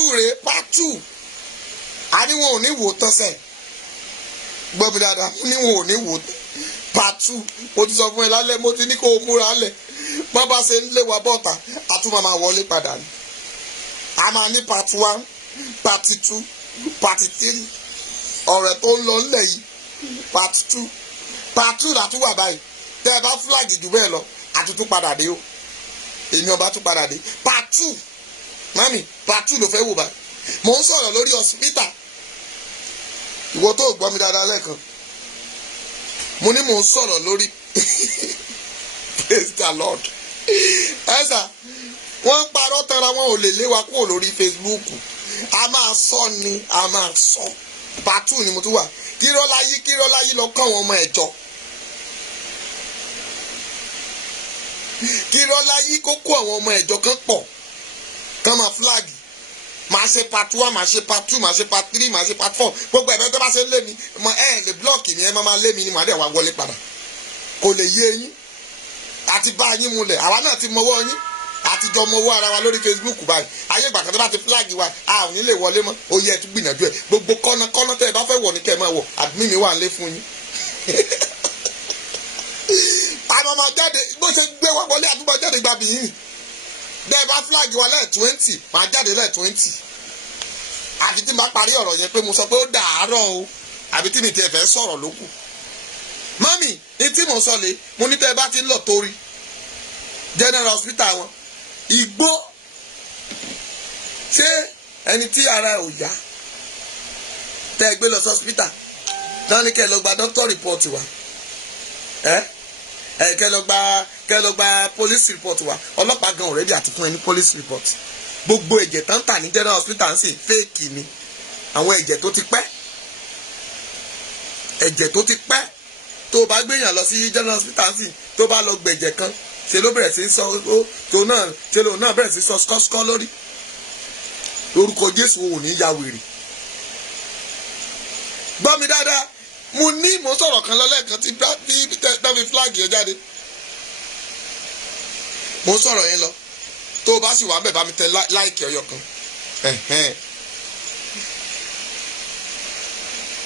2 rèé part 2 àníwọ̀n ò ní wò tán sẹ́ẹ̀ gbọ́ mi dáadáa níwọ̀n ò ní wò tán part 2 mo ti sọ fún ẹ lálẹ́ mo ti ní kó o múra lẹ̀ bá bá ṣe ń lé wa bọ́ta a tún máa wọlé padà ní a máa ní part 1 part 2 part 3 ọ̀rẹ́ tó ń lọ nílẹ̀ yìí part 2 làtún wà báyìí tẹ́ ẹ bá flag jù bẹ́ẹ̀ lọ àtúntún padà dé o èmi ọba tún padà dé part 2 mami part 2 ló fẹ́ wò báyìí mò ń sọ̀rọ̀ lórí hospital ìwọ tó gbọ́ mi dáadáa lẹ́ẹ̀kan mo ní mò ń sọ̀rọ̀ lórí praise the Lord ẹ̀sà wọ́n ń parọ́ tara wọn ò lè lé wa kúrò lórí Facebook a máa sọ ni a máa sọ part 2 ni mo tún wà kírọ́láyí lọ kọ́ àwọn ọmọ ẹ̀jọ́ kírọ́láyí kó kó àwọn ọmọ ẹ̀jọ́ kan pọ̀ kán máa flag máa ṣe part 1 máa ṣe part 2 máa ṣe part 3 máa ṣe part 4 gbogbo ẹ̀fẹ́ tó bá ṣe ń lé mi lè blọ́ọ̀kì mi ẹ máa lé mi ni màá dẹ̀ wá wọlé padà kò lè yé yín àti bá yín mulẹ̀ àwa náà ti mọwọ́ yín àtijọ́ mọwọ́ ara wa lórí Facebook báyìí ayé ìgbà kan tó bá ti flag wa a ò ní lè wọlé mọ́ ó yẹ ẹ tún gbìyànjú ẹ gbogbo kọ́nà tẹ́ ẹ bá fẹ́ wọ̀ ní kẹ́ ẹ máa wọ̀ admin mi wà ń lé fún yín àwọn ọmọ jáde bó ṣe gbé wa wọlé àdúgbò jáde gbàbí yín bẹ́ẹ̀ bá flag wa lẹ́ẹ̀ 20 máa jáde lẹ́ẹ̀ 20 àfi tí n bá parí ọ̀rọ̀ yẹn pé mo sọ pé ó dàárọ̀ o àbí tí mi tiẹ̀ fẹ́ sọ̀rọ̀ ló kù mami ní tí mo sọ lé mo ní tẹ́ ẹ bá ti ń lọ torí general hospital wọn igbó ṣé ẹni tí ara ò yá tẹ́ ẹ gbé lọ sí hospital náà ní kẹ́ ẹ lọ gba doctor report wa kẹ́ lọ gba police report wa ọlọ́pàá gan already àti fún ẹ ní police report gbogbo ẹ̀jẹ̀ tán tà ní general hospital ń sìn fake ni àwọn ẹ̀jẹ̀ tó ti pẹ́ tó o bá gbéyàn lọ sí general hospital ń sìn tó bá lọ gbẹ̀jẹ̀ kan ṣe ló bẹ̀rẹ̀ sí sọ tó náà ṣe lòun náà bẹ̀rẹ̀ sí sọ skọ́skọ́ lórí lórúkọ Jésù ò ní ya wèrè gbọ́ mi dáadáa mo sọ̀rọ̀ kan lọ́lẹ́kan tí dábì flag yẹn jáde mo sọ̀rọ̀ yẹn lọ tó o bá sì wà bẹ̀ bá mi tẹ láìkì ọyọ kan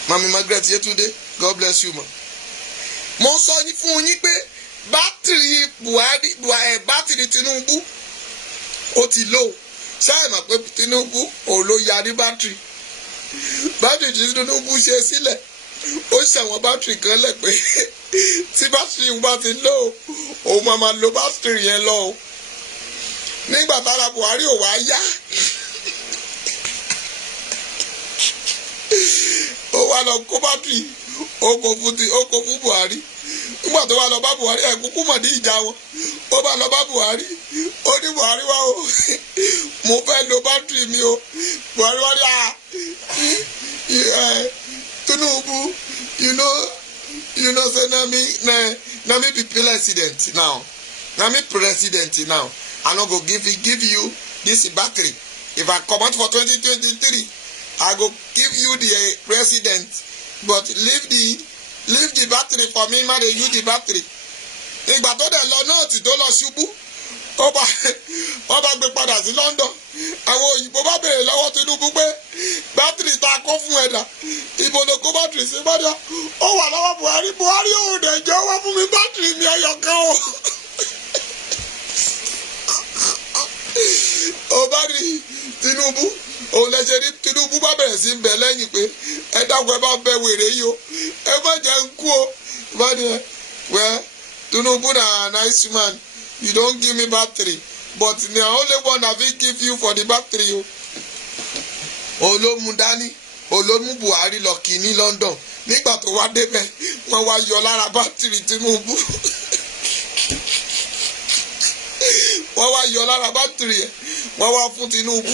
mami Margaret Yetunde God bless you mo sọ fún yín pé bátìrì bátìrì Tinubu ó ti lò ṣáà mọ̀ pé Tinubu ò ló yarí bátìrì Tinubu ṣe sílẹ̀ ó ṣàwọn bátìrì kan lẹ̀ pé tí bátìrì bá ti lò òun máa lo bátìrì yẹn lọ o nígbà tára Buhari ò wá yá ó wá lọ kó bátìrì ó kó fún Buhari nígbà tó wá lọ bá Buhari kúkú mọ̀ ní ìjà wọn ó bá lọ bá Buhari ó ní Buhari wá o mo fẹ́ lo bátìrì mi o Buhari wá ní Tinubu you know say na me be president now I no go give you this battery if I come out for 2023 I go give you the president but leave the battery for me ma dey use the battery ìgbà tó dẹ̀ lọ náà tí tó lọ ṣubú ó bá gbé padà sí London àwọn òyìnbó bá béèrè lọ́wọ́ Tinubu pé bátìrì tá a kó fún ẹ̀dá ibo ló kó bátìrì sí bọ́dọ̀ ó wà lọ́wọ́ Buhari ò dẹ̀ jẹ́ wá fún mi bátìrì mi ẹyọ kan o ó bá rí Tinubu òun lẹ́sẹ̀ ní Tinubu bá bẹ̀rẹ̀ sí bẹ̀ lẹ́yìn pé ẹ dákun ẹ bá bẹ wèrè yìí o ẹ má jẹ́ ń kú o bá ní ẹ well Tinubu na nice man you don give me battery but na only one I fit give you for the battery o olómú dání olómú Buhari lọ kì í ní London nígbà tó wá débẹ̀ wọ́n wá yọ lára bátìrì Tinubu wọ́n wá yọ lára bátìrì ẹ̀ wọ́n wá fún Tinubu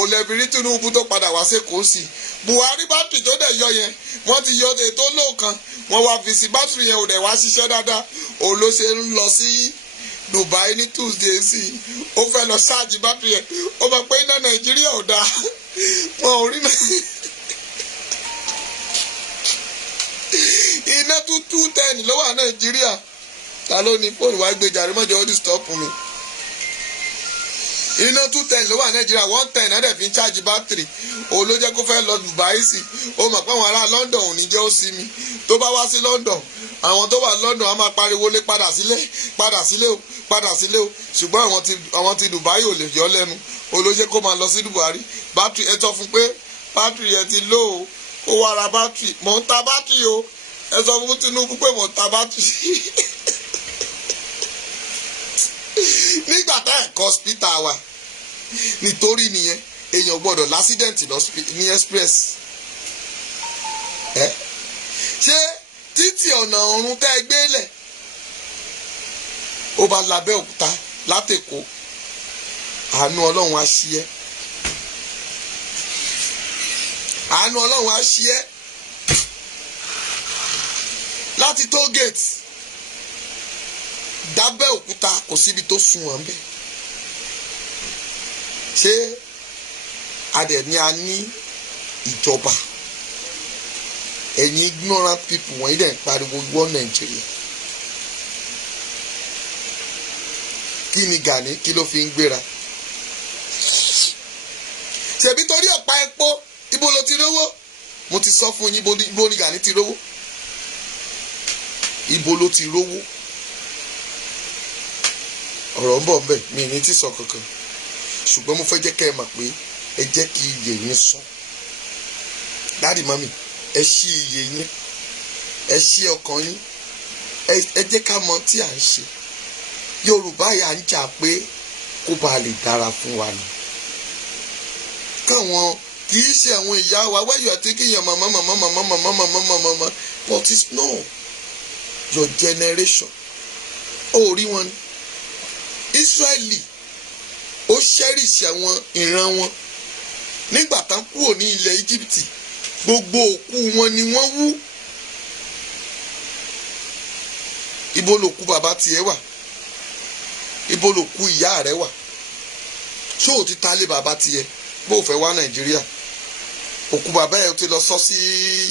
òlẹ̀bìrí Tinubu tó padà wá sẹ́kọ̀ọ́ sí Buhari bátìrì tó dẹ̀ yọ yẹn wọ́n ti yọ ètò lóòkan wọ́n wá fi sí bátìrì yẹn ò dẹ̀ wá ṣiṣẹ́ dáadáa òun ló ṣe ń lọ sí Dubai ní Tuesday sí ó fẹ́ lọ ṣáàjì bátìrì yẹn ó mọ̀ pé iná Nàìjíríà ò dáa wọn ò rí náà iná 210 ló wà Nàìjíríà ta ló ní fóònù wá gbé jàre mọ́jọ́ ó disturb mi iná 210 ló wà Nàìjíríà 110 náà dẹ̀ fi ń ṣáàjì bátìrì. òun ló jẹ́ kó fẹ́ lọ Dubai sí. ó mọ̀ pé àwọn ará London ò ní jẹ́ ó sinmi. tó bá wá sí London àwọn tó wà London á máa pariwo lé padà sílé o ṣùgbọ́n àwọn ti Dubai ò lè yọ lẹ́nu. òun ló jẹ́ kó máa lọ sí Dubai. bátìrì ẹ sọ fún pé bátìrì ẹ ti lò ó kó wá ra bátìrì. mò ń ta bátìrì o ẹ sọ fún Tinubu pé mò ń ta bátìrì. nígbà tá ẹ̀kọ́ hospital wa nítorí nìyẹn èèyàn gbọ́dọ̀ lásídẹ̀ǹtì ní express. ṣé títì ọ̀nà ọ̀run tẹ́ ẹ gbé lẹ̀ ó bá labẹ́ òkúta látẹ̀kọ́ àánú Ọlọ́run á ṣí ẹ́. àánú Ọlọ́run á ṣí ẹ́ láti toll gate dábẹ́ òkúta kò síbi tó sunwọ̀n bẹ́ẹ̀. ṣé adẹ̀ ni a ní ìjọba ẹ̀yin ignorant people wọ̀nyí dẹ̀ ń pariwo wọ́ Nàìjíríà. kí ni Gani kí ló fi ń gbéra? ṣèbí torí ọ̀pá epo ibo ló ti rówó? mo ti sọ fún yín ibo ni Gani ti rówó. ibo ló ti rówó? ọ̀rọ̀ ń bọ̀ ń bẹ̀ mi ní tí sọ kankan ṣùgbọ́n mo fẹ́ jẹ́ kẹ́ ẹ mọ̀ pé ẹ jẹ́ kí iye yín sọ. dáàdì mọ́mì ẹ ṣí iye yín ẹ ṣí ọkàn yín ẹ jẹ́ ká mọ tí à ń ṣe. Yorùbá yà ń jà pé kó ba lè dára fún wa ni. káwọn kì í ṣe àwọn ìyá wa when you are taking your mama but it's no your generation. ó rí wọn ni Israeli ó ṣẹ́rìṣì àwọn ìran wọn nígbà tán kúrò ní ilẹ̀ Íjíbítì gbogbo òkú wọn ni wọ́n wú. ibo lòkú bàbá tiẹ̀ wà? ibo lòkú ìyá rẹ̀ wà? ṣó o ti ta lé bàbá tiẹ̀ bó o fẹ́ wá Nàìjíríà? òkú bàbá ẹ̀ ti lọ sọ sí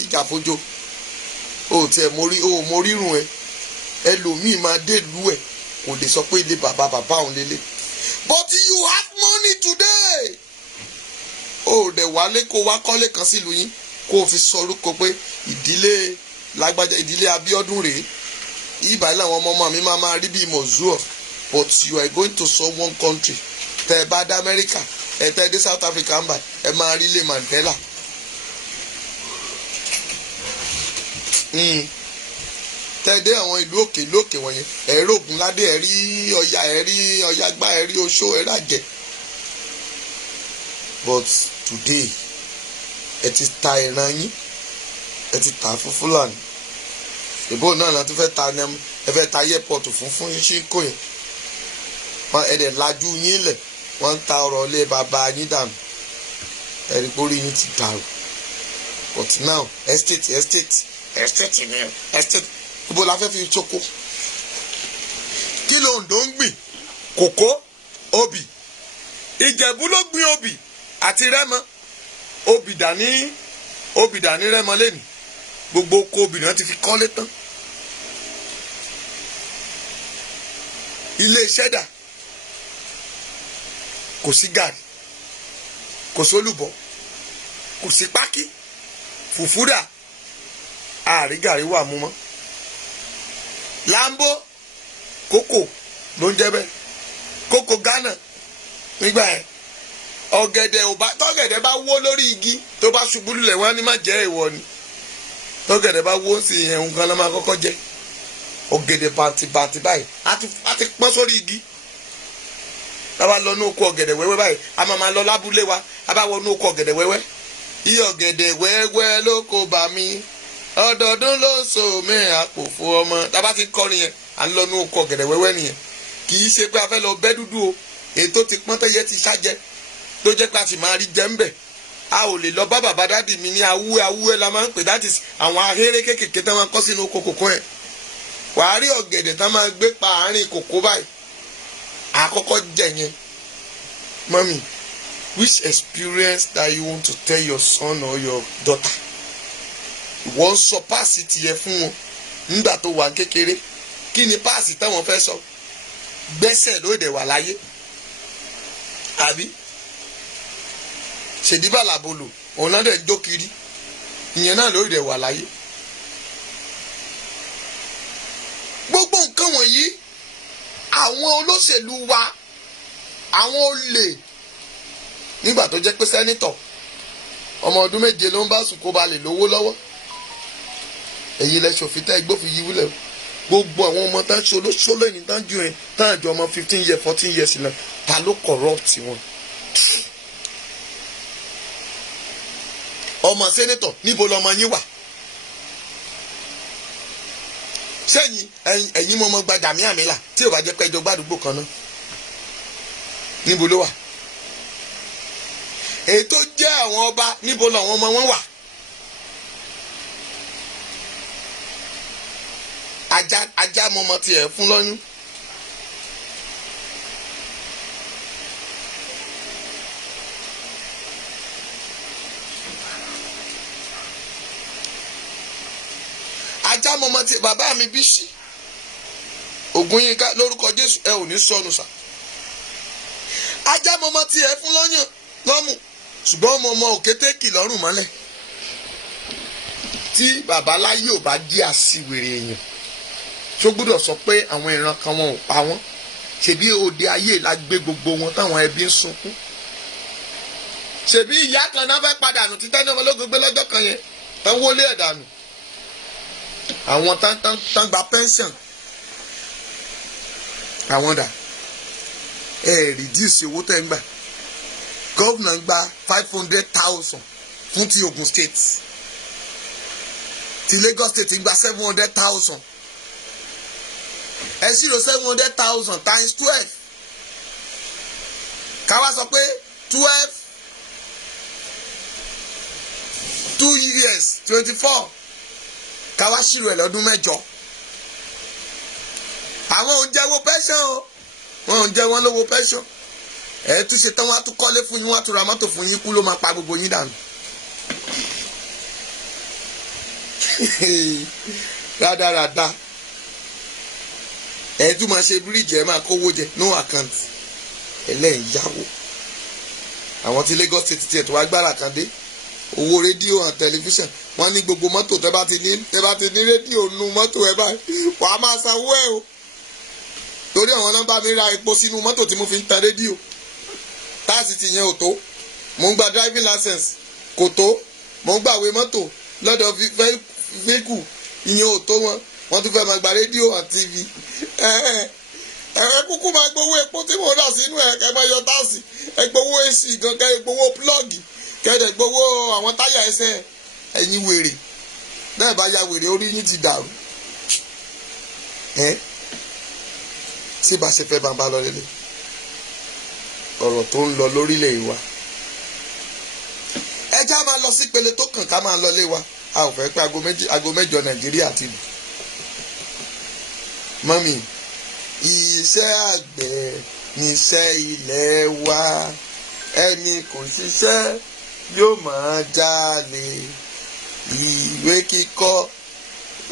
Ìjàfójó o tiẹ̀ morírun ẹ̀ ẹlòmíì máa dé ìlú ẹ̀ kò lè sọ pé ilé bàbá òun lélẹ̀. but you have money today. ó dẹ̀ wálé kó wá kọ́lé kan sílùú yín kó o fi sọ orúkọ pé ìdílé lágbájá ìdílé Abíọ́dún rèé. ìbá làwọn ọmọ mi máa rí bíi mọ̀zúọ̀ but you are going to some one country. tẹ́ ẹ bá dé Amẹ́ríkà ẹ tẹ́ ẹ dé South Africa ń bà ẹ máa rí ilé Mandela. tẹ́dẹ́ àwọn ìlú òkè lókè wọ̀nyẹn ẹ̀rí Ògúnládé ẹ̀rí Ọ̀yàgbá ẹ̀rí Oṣó ẹ̀rí Àjẹ́. but today ẹ ti ta ìran yín ẹ ti ta fún Fúlàní. ìbò náà láti fẹ́ ta ẹ fẹ́ ta airport fún ṣíkò yẹn. ẹ dẹ̀ lajú yín lẹ̀ wọ́n ń ta ọ̀rọ̀ ilé bàbá yín dànù. ẹ̀rí pórí yín ti dàrú. but now estate ni estate. ibo la fẹ́ fi ṣoko? kí ló Oǹdó ń gbìn? kòkó, obì. Ìjẹ̀bú ló gbìn obì àti Rẹ́mọ. obì dání Rẹ́mọ lẹ́nu. gbogbo oko obì náà ti fi kọ́lé tán. ilé iṣẹ́ dà? kò sí gàrí, kò sólùbọ́, kò sí pákí, fùfú dà? àrí gàrí wà mú mọ́. Lambo kókò ló ń jẹ́ bẹ́ẹ̀. kókò Ghana nígbà yẹn tọ́gẹ̀dẹ̀ bá wó lórí igi tó bá ṣubú lulẹ̀ wọ́n á ní má jẹ́ ìwọ ni. tọ́gẹ̀dẹ̀ bá wó sí ìyẹn nǹkan ló máa kọ́kọ́ jẹ́. ọ̀gẹ̀dẹ̀ bàǹtìbàǹtì báyìí á ti pọ́n sórí igi. tá a bá lọ ní oko ọ̀gẹ̀dẹ̀ wẹ́wẹ́ báyìí a máa lọ lábúlé wa a bá wọ ní oko ọ̀gẹ̀dẹ̀ wẹ́wẹ́. iye ọ̀gẹ̀dẹ̀ wẹ́wẹ́ ló kó bá mi ọdọọdún ló ń so mẹ́rin àpò fún ọmọ. tábà ti kọrin yẹn à ń lọ ní oko ọ̀gẹ̀dẹ̀ wẹ́wẹ́ nìyẹn. kì í ṣe pé a fẹ́ lọ bẹ́ dúdú o èyí tó ti pọ́n tẹ́yẹ ti ṣájẹ tó jẹ́ pé a sì máa rí jẹ́ ń bẹ̀. a ò lè lọ bá bàbá dádì mi ní awúwẹ́ la máa ń pè that is àwọn ahéré kéékèèké tó máa ń kọ́ sínú oko kòkó yẹn. wàá rí ọ̀gẹ̀dẹ̀ tó máa gbé pa àárín kòkó báyìí àkọ́kọ́ jẹ yẹn. Mommy, which experience that you want to tell your son or your daughter? wọ́n sọ páàsì tiẹ̀ fún wọn nígbà tó wà kékeré. kí ni páàsì táwọn fẹ́ sọ? gbẹ́sẹ̀ ló dẹ̀ wà láyé. àbí ṣèdíbà làbolo òun náà dẹ̀ ń jó kiri ìyẹn náà lórí rẹ̀ wà láyé. gbogbo nǹkan wọ̀nyí àwọn olóṣèlú wa àwọn olè nígbà tó jẹ́ pé sẹ́nítọ̀ ọmọ ọdún 7 ló ń bá sùn kó ba lè lówó lọ́wọ́ èyí lẹ ṣòfin tẹ́ igbófin yí wúlẹ̀ gbogbo àwọn ọmọ tá ń ṣe olóṣòlò ẹni tá ń ju ẹ tá ń ju ọmọ 15 years 14 years náà ta ló corrupt wọn. ọmọ sẹ́nítọ̀ níbo lọmọ yín wà sẹ́yìn ẹ̀yin mọ́ ọmọ gbajà míàmílà tí ò bá jẹ́ pé ẹjọ́ gbàdúgbò kan náà níbo ló wà èyí tó jẹ́ àwọn ọba níbo làwọn ọmọ wọn wà ajá mọ́mọ́ tiẹ̀ fún lọ́yún ajá mọ́mọ́ tiẹ̀ bàbá mi Bísí Ògúnyínká lórúkọ Jésù ẹ ò ní sọnù sà ajá mọ́mọ́ tiẹ̀ fún lọ́yún lọ́mù ṣùgbọ́n ọmọ òkété kì lọ́rùn mọ́lẹ̀ tí babaláyé ò bá di àṣìwèrè èèyàn tó gbọ́dọ̀ sọ pé àwọn ìran kan wọn ò pa wọ́n ṣebí òde ayé la gbé gbogbo wọn táwọn ẹbí ń sunkún ṣebí ìyá kan náà fẹ́ padà nù títẹ́ ní ọmọlógún gbé lọ́jọ́ kan yẹn tán wọlé ẹ̀ dànù àwọn tán gba pension àwọn dà reduce owó tẹ́ ń gbà gọ́vnà gba 500,000 fún ti Ogun State ti Lagos State gba 700,000 ẹ ṣírò 700,000 times 12 káwá sọ pé 2 years 24 káwá ṣírò ẹ̀ lọ́dún 8 àwọn ò ń jẹ́wọ́ pension o wọn ò ń jẹ́ wọn lówó pension ẹ tún ṣe tán wọn á tún kọ́lé fún yín wọn á tún ra mọ́tò fún yín kú ló máa pa gbogbo yín dànù. rádaràda ẹ tún máa ṣe bíríìjì ẹ máa kówó jẹ no account ẹlẹ́yìn yáwó àwọn tí Lagos State tiẹ̀ tó wá gbára kan dé owó rédíò and tẹlifíṣàn wọ́n ní gbogbo mọ́tò tẹ́ bá ti ní rédíò nu mọ́tò ẹ báyìí wàá máa sanwó ẹ o torí àwọn nọ́mbà mi ra epo sínú mọ́tò tí mo fi ń tan rédíò táàsì ti yẹn ò tó mò ń gba driving license kò tó mò ń gbàwé mọ́tò lọ́dọ̀ vehicle ìyẹn ò tó wọ́n tún fẹ́ máa gba rédíò àti tv ẹ kúkú máa gbowó epo tí mò ń rà sínú ẹ kẹ máa yọ táàsì ẹ gbowó èsì gan kẹ gbowó plọ́ọ̀gì kẹ́ẹ̀dẹ̀ gbowó àwọn táyà ẹsẹ̀ ẹ̀yin wèrè bẹ́ẹ̀ bá ya wèrè orí yín ti dàrú tí bá ṣe fẹ́ bàbá lọ lélẹ̀ ọ̀rọ̀ tó ń lọ lórílẹ̀ ìwà ẹjá máa lọ sí ìpele tó kàn ká máa lọ lé wa a ò fẹ́ pé aago 8 Nàìjíríà ti lù mọ́mì iṣẹ́ àgbẹ̀ níṣẹ́ ilé wa ẹni kò ṣiṣẹ́ yóò máa jalè ìwé kíkọ́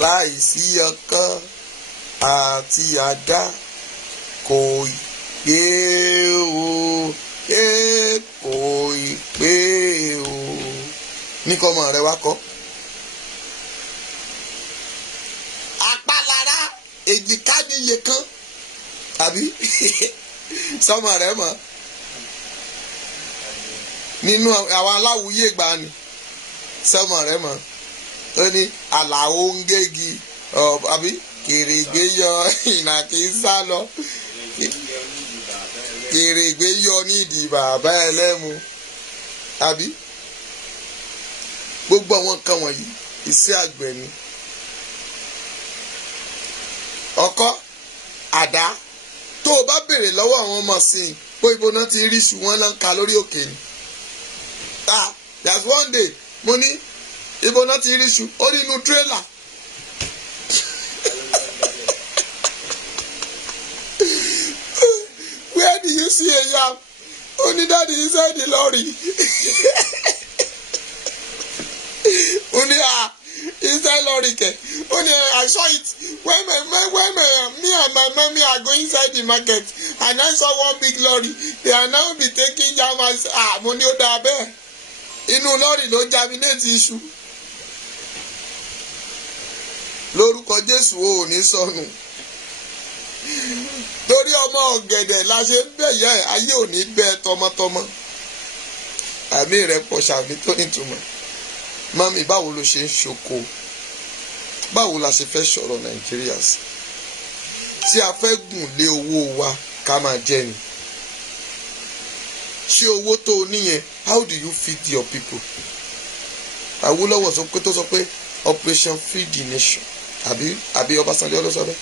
láìsí ọkọ́ àti àdá kò pé o kò pé o ní kọ́ ọmọ rẹ wá kọ́. àpalára èjìká níye kan àbí sọmọ rẹ mọ̀ nínú àwọn aláwùyé gbani sọmọ rẹ mọ̀ ó ní àlàó ń gégi àbí kèrègbè yọ ìnàkí sá lọ kèrègbè yọ nídìí bàbá ẹlẹ́mu àbí gbogbo àwọn nǹkan wọ̀nyí iṣẹ́ àgbẹ̀ ni ọkọ́ àdá tó o bá béèrè lọ́wọ́ àwọn ọmọ sìn pé ibo náà ti rí ṣù wọ́n náà ń ka lórí òkè ni there's one day mo ní ibo náà ti rí ṣù ó ní inú tírélà where do you see a yam ó ní dáàdi inside the lorry ó ní inside lorry kẹ I saw it when me and my mommy are going inside the market and I saw one big lorry. They are now be taking jam as mo ní ó dà bẹ́ẹ̀. Inú lorry ló germinate iṣu. Lórúkọ Jésù ò ní sọnù. Torí ọmọ ọ̀gẹ̀dẹ̀ la ṣe ń bẹ̀yà ẹ̀ ayé ò ní bẹ́ tọmọtọmọ. Àmì rẹ̀ pọ̀ ṣàmì tó nítumọ̀. Mami, báwo ló ṣe ń ṣoko? Báwo la ṣe fẹ́ sọ̀rọ̀ Nàìjíríà sí? Tí a fẹ́ gùn lé owó wa ká máa jẹ ni. Ṣé owó tó o níyẹn, how do you feed your people? Awólọ́wọ̀ sọ pé Operation Feed the Nation. Àbí Ọbásanjọ́ ló sọ bẹ́ẹ̀.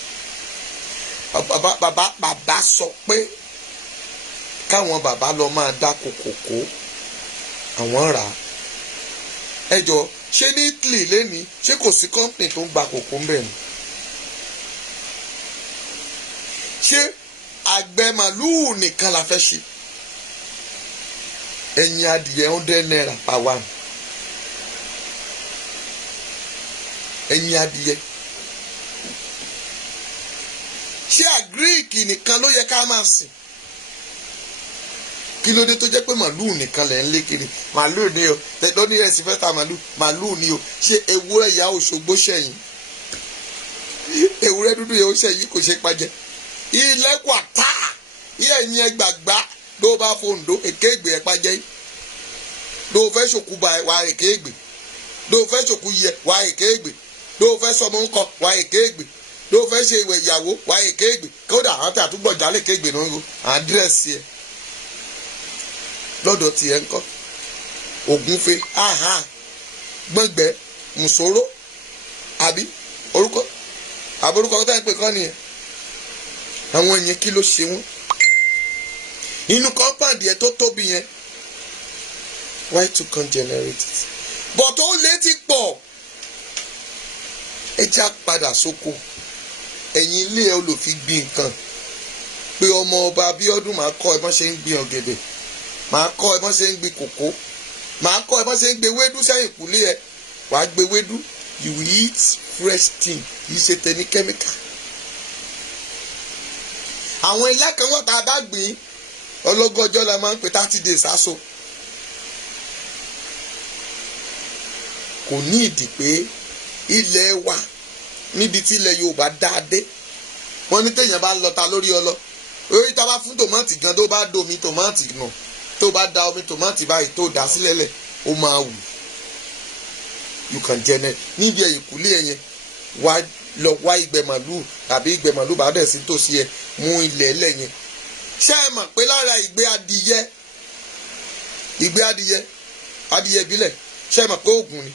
Bàbá sọ pé káwọn bàbá lọ máa dáko kòkó àwọn rà á. Ẹ jọ ṣé ní Italy lẹ́ni ṣé kò sí company tó ń gba kòkó ń bẹ̀ ni? Ṣé àgbẹ̀ màlúù nìkan la fẹ́ ṣe? Ẹyin adìyẹ 100 naira per one. Ẹyin adìyẹ. Ṣé àgíríkì nìkan ló yẹ ká máa sìn? Kí ló dé tó jẹ́ pé màlúù nìkan lẹ̀ ń lé kiri? Màlúù ni o, lóní rẹ̀ sì fẹ́ ta màlúù ni o. Ṣé ewúrẹ́ ìyá Òṣogbo ṣẹ̀yìn? Ewúrẹ́ dúdú yẹn ó ṣẹ̀yìn kò ṣe pàjẹ́. Ilẹ̀kùn àtà ẹ̀yìn ẹgbàgbá ló bá fòǹdó èké ìgbè ẹ̀ pàjẹ́ yìí. Ló fẹ́ ṣòkú wa èké ìgbè. Ló fẹ́ ṣòkú yẹ wa èké ìgbè. Ló fẹ́ sọmọ ńkọ wa èké ìgbè. Ló fẹ́ ṣe ìwẹ̀ ìyàwó wa èké ìgbè. Kódà àwọn tí àtúgbọ̀ jálè kéègbè náà ń go àdírẹ́sì ẹ̀. Lọ́dọ̀ tiẹ̀ ńkọ́ ògúnfe gbọ̀ngbẹ́ mùsòrò àbí orúkọ tá ń pè kọ́ nìyẹn. Àwọn yẹn kí ló ṣe wọ́n inú compound yẹn tó tóbi yẹn? Why to congenerate it? But ó létí pọ̀. Ẹ já padà sóko. Ẹ̀yin ilé ẹ olùfi gbin nǹkan pé ọmọ ọba Abíọ́dún máa kọ́ ẹ bọ́n ṣe ń gbin ọ̀gẹ̀dẹ̀, máa kọ́ ẹ bọ́n ṣe ń gbin kòkó, máa kọ́ ẹ bọ́n ṣe ń gbin ewédú sẹ́yìn kùlé ẹ. Wàá gbé ewédú, you will eat fresh thing, yìí ṣe tẹ ní kẹ́míkà. Àwọn ilé kan wọ́n tá a bá gbìn ọlọ́gọ́jọ́ la máa ń pè 30 days aṣọ. Kò ní ìdí pé ilẹ̀ wa níbi tí ilẹ̀ Yorùbá dáadé wọ́n ní téèyàn bá ń lọta lórí ọlọ orí tá a bá fún tòmátì gan tó bá domi tòmátì nù tó bá da omi tòmátì báyìí tó dà sílẹ̀lẹ̀ ó máa wù. You can generate níbi ẹ̀yìnkùlé ẹ̀yẹn wá lọ wá ìgbẹ́ màlúù tàbí ìgbẹ́ màlúù bá dẹ̀ sí tòsí ẹ̀ mú ilẹ̀ ẹlẹ̀ yẹn. Ṣé ẹ mọ̀ pé lára ìgbẹ́ adìyẹ ìbílẹ̀ ṣé ẹ mọ̀ pé oògùn ni?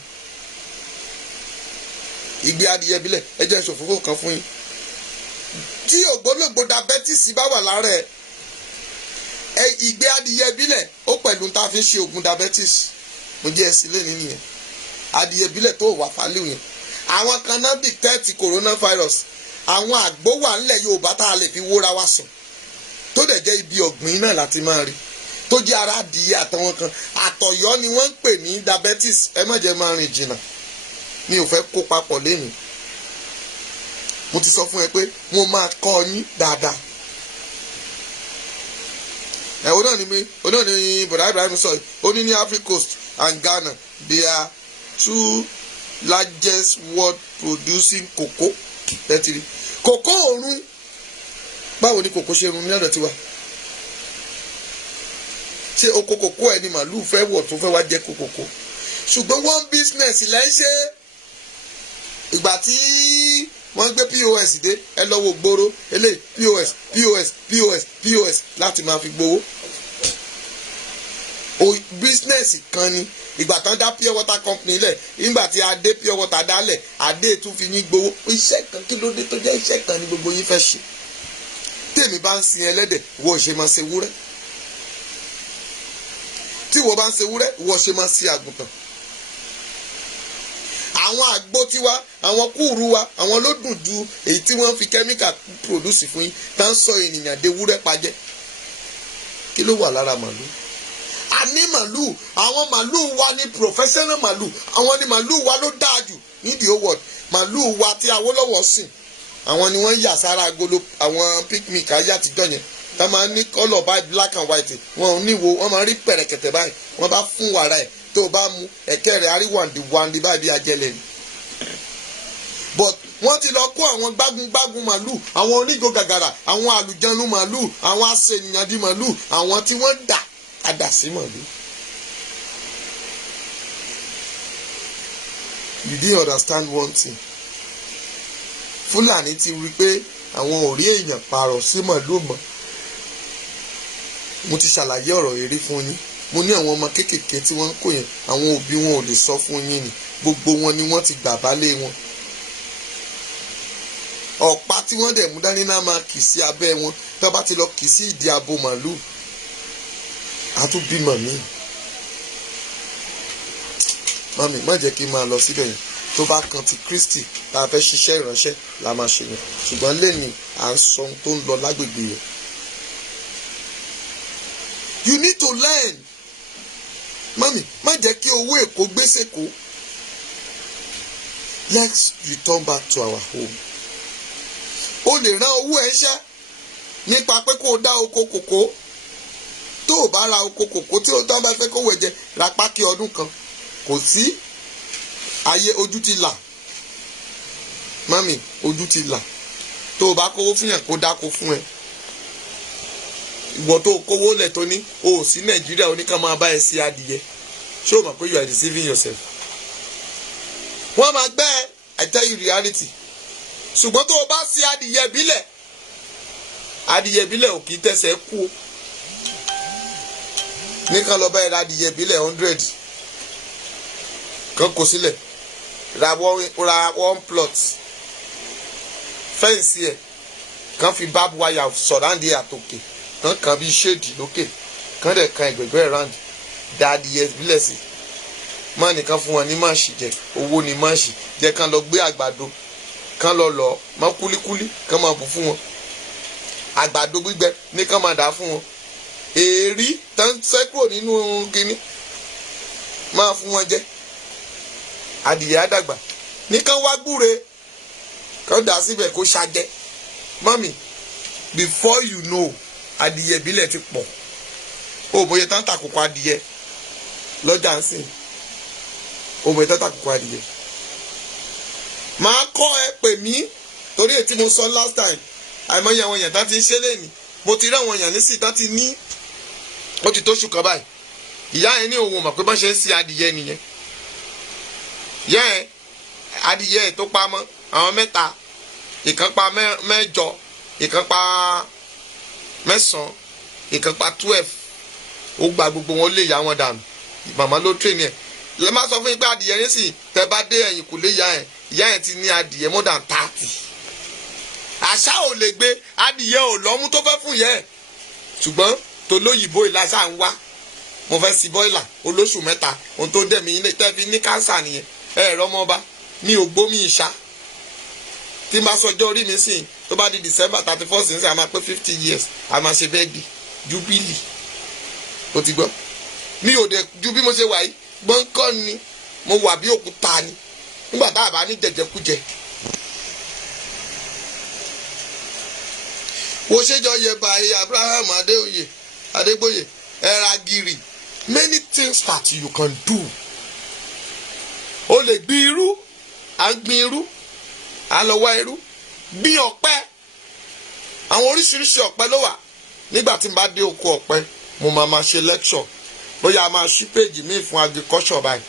Ìgbẹ́ adìyẹ ìbílẹ̀ ẹ jẹ́ ìṣòfófó kan fún yín. Tí ògbólógbò diabetes bá wà lára ẹ ìgbẹ́ adìyẹ ìbílẹ̀ ó pẹ̀lú tá a fi ń ṣe oògùn diabetes. Mo jẹ́ ẹ̀sìn lẹ́ni nìyẹn. Adìyẹ ìbílẹ̀ tó wà fálíù yẹn. Àwọn kan náà dictate coronavirus. Àwọn àgbo wà nílẹ̀ Yorùbá tá a lè fi wóra wa sùn. Tó dẹ̀ jẹ́ ibi ọ̀gbìn náà láti máa rí. Tó jẹ́ ara adìyẹ àtàwọn kan. Àtọ̀yọ́ ni wọ́n ń pè ní diabetes. Ẹ má jẹ́ máa rìn jìnnà. Mi ò fẹ́ kó papọ̀ lénìí. Mo ti sọ fún ẹ pé mo máa kọ́ yín dáadáa. Onáà ni Bọ̀dá Ibrahim sọ yìí. Ó ní Africa Coast and Ghana they are two largest world producing cocoa. Tẹ́tìrì. Kòkó òrun. Báwo ni kòkó ṣe run ní ọ̀dọ̀ tiwa? Ṣé oko kòkó ẹni màlúù fẹ́ wọ̀ tó fẹ́ wá jẹ́ kòkó? Ṣùgbọ́n one business lẹ́ ń ṣe. Ìgbà tí wọ́n gbé POS dé ẹ lọ wo gbòòrò eléyìí POS láti máa fi gbowó. Business kan ni ìgbà tán dá pure water company lẹ̀ nígbà tí adé pure water dálẹ̀ adé tún fi yín gbowó. Iṣẹ́ kan kí ló dé tó jẹ́ iṣẹ́ kan ni gbogbo yín fẹ́ ṣe. Tèmi bá ń sin ẹlẹ́dẹ̀ wọ́n ṣe máa ṣe wúrẹ́. Tí wọ́n bá ń ṣe wúrẹ́ wọ́n ṣe máa ṣe àgùntàn. Àwọn àgbo tiwa àwọn kúrú wa àwọn ló dùn ju èyí tí wọ́n fi kẹ́míkà produce fún yín tá ń sọ ènìyàn dé wúrẹ́ pajẹ́. Kí ló wà lára màlúù? A ní màlúù àwọn màlúù wa ní professional màlúù àwọn ní màlúù wa ló dáa jù ní the whole world màlúù wa tí Awólọ́wọ̀ sìn àwọn ni wọ́n yà sára agolo àwọn picnic ayé àtijọ́ yẹn tá máa ní colour by black and white wọn ò ní wo wọ́n máa rí pẹ̀rẹ̀kẹ̀tẹ̀ báyìí wọ́n bá fún wàrà ẹ̀ tó o bá mu ẹ̀kẹ́ rẹ̀ àríwàndìwàndì báyìí bí ajẹ́lẹ̀ ni but wọ́n ti lọ kó àwọn gbágungbágun màlúù àwọn onígo gàgàrà àwọn àlùjànnú màlúù àwọn aṣènìyàn di màlúù àwọn tí wọ́n dà padà sí màlúù. You didn't understand one thing. Fúlàní ti rí pé àwọn ò rí èèyàn pààrọ̀ sí màlúù mọ́. Mo ti ṣàlàyé ọ̀rọ̀ eré fún yín. Mo ní àwọn ọmọ kéékèèké tí wọ́n ń kó yẹn àwọn òbí wọn ò lè sọ fún yín ni gbogbo wọn ni wọ́n ti gbà bálé wọn. Ọ̀pá tí wọ́n dẹ̀ mú dání náà máa kì sí abẹ́ wọn tó bá ti lọ kì sí ìdí abo màlúù àtúbímọ mi. Mami má jẹ́ kí n máa lọ síbẹ̀ yẹn tó bá kan ti Kristi tá a fẹ́ ṣiṣẹ́ ìránṣẹ́ la máa ṣe yẹn ṣùgbọ́n lẹ́ni à ń sọ ohun tó ń lọ lágbègbè yẹn. You need to learn. Mami má jẹ́ kí owó èkó gbèsè kó. Let's return back to our home. O lè rán owó ẹ ṣẹ́ nípa pé kó o dá oko kòkó tó o bá ra oko kòkó tí o tán bá fẹ́ kó wẹ̀ jẹ ra pákí ọdún kan kò sí ayé ojú ti là mami ojú ti là tó o bá kówó fún yàn kó dáko fún ẹ ìwọ tó kówó lẹ̀ tó ní o ò sí Nàìjíríà oníkan máa bá ẹ sí adìyẹ ṣé o mọ̀ pé you are deceiving yourself wọ́n máa gbẹ́ ẹ I tell you reality ṣùgbọ́n tó o bá sí adìyẹ bílẹ̀ ò kì í tẹ̀sẹ̀ kú o nìkan lọ báyìí ra adìyẹ bílẹ̀ 100 kan kò sílẹ̀ ra one plot fẹ́ǹsì ẹ̀ kan fi barbed wire sọ̀ráǹdì àtòkè kan bí ṣéèdì lókè kan dẹ̀ kan ẹ̀gbẹ̀gbẹ̀ round da adìyẹ bílẹ̀ sí má nìkan fún wọn ní máàṣì jẹ owó ní máàṣì jẹ kan lọ gbé àgbàdo kan lọ mọ kúlíkúlí kan máa bù fún wọn àgbàdo gbígbẹ ní kan máa dà fún wọn èrí tán sẹ́kúrò nínú kínní máa fún wọn jẹ adìyẹ àdàgbà ní kan wá gbúre kan dà síbẹ̀ kó ṣàjẹ mọ́mì before you know adìyẹ ìbílẹ̀ ti pọ̀ òbòye tán tàkùkọ adìyẹ lọ́jà ń sìn òbòye tán tàkùkọ adìyẹ. Màá kọ́ ẹ pè mí torí ètí mo sọ last time àìmọye àwọn èèyàn tán ti ń ṣe lẹ́nìí mo ti rí àwọn èèyàn nísì tán ti ní ó ti tó oṣù kan báyìí ìyá yẹn ní òun mọ̀ pé bọ́n ṣe ń sin adìyẹ nìyẹn ìyá yẹn adìyẹ tó pa mọ́ àwọn mẹ́ta ìkan pa mẹ́jọ ìkan pa mẹ́sàn-án ìkan pa 12 ó gba gbogbo wọn lé ìyá wọn dànù màmá ló train ẹ̀ lè má sọ fún yín pé adìyẹ yẹn sì tẹ bá dé ẹ̀yìn kò lé ìyá yẹn ti ní adìyẹ more than 30 àṣà ò lè gbé adìyẹ ò lọ́mú tó fẹ́ fún yẹn ṣùgbọ́n tó lóyìnbó ìlàṣà ń wá mo fẹ́ sí bọ́ìlà olóṣù mẹ́ta ohun tó dẹ̀ mí tẹ́fi ní káńsà nìyẹn ẹ̀rọ ọmọọba mi ò gbó mi ìṣá tí n bá sọjọ́ orí mi sìn tó bá di December 31st ní sìn a máa pé 50 years a máa ṣe bẹ́ẹ̀ di júbílì o ti gbọ́ mi ò dẹ̀ ju bí mo ṣe wà yìí gbọ́ǹkọ́ ni mo wà bí òkúta ni nígbà tá a bá ní jẹjẹkújẹ. wo ṣèjọ yẹ báyìí Abraham Adégbóyè ẹ̀ragìrì many things that you can do. O lè gbin irú à ń gbin irú à ń lọ wá irú gbin ọ̀pẹ àwọn oríṣiríṣi ọ̀pẹ ló wà nígbà tí n bá dé oko ọ̀pẹ mo máa ṣe lecture bóyá a máa ṣí péjì míì fún agriculture báyìí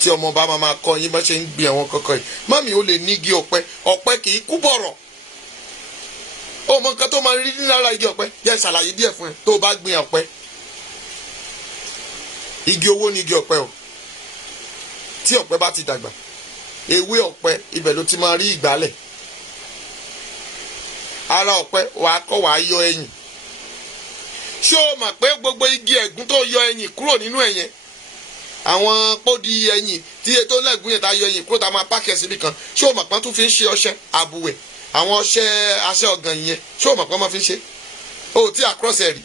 tí ọmọ bá máa kọ́ yín bá ṣe ń gbin àwọn kọ̀ọ̀kan yìí mọ́mí o lè ní igi ọ̀pẹ kì í kú bọ̀rọ̀ ó mọ nǹkan tó máa rí lára igi ọ̀pẹ jẹ́ ṣàlàyé díẹ̀ fún ẹ tó o bá gbin ọ̀pẹ igi owó ni igi ọ̀pẹ o tí ọ̀pẹ bá ti dàgbà ewé ọ̀pẹ ibẹ̀ ló ti máa rí ìgbálẹ̀ ara ọ̀pẹ wàá kọ́ wàá yọ ẹyìn ṣé o mọ̀ pé gbogbo igi ẹ̀gún tó yọ ẹyìn kúrò nínú ẹ̀yẹn àwọn pọ́dì ẹyìn tí ètò lẹ́gùn yẹn tá yọ ẹyìn kúrò tá máa pàkẹ́ síbi kan ṣé o mọ̀ pé tó fi ń ṣe ọṣẹ àbùwẹ̀ àwọn aṣẹ ọ̀gàn yẹn ṣé o mọ̀ pé wọ́n fi ń ṣe o tí across ẹ̀ rí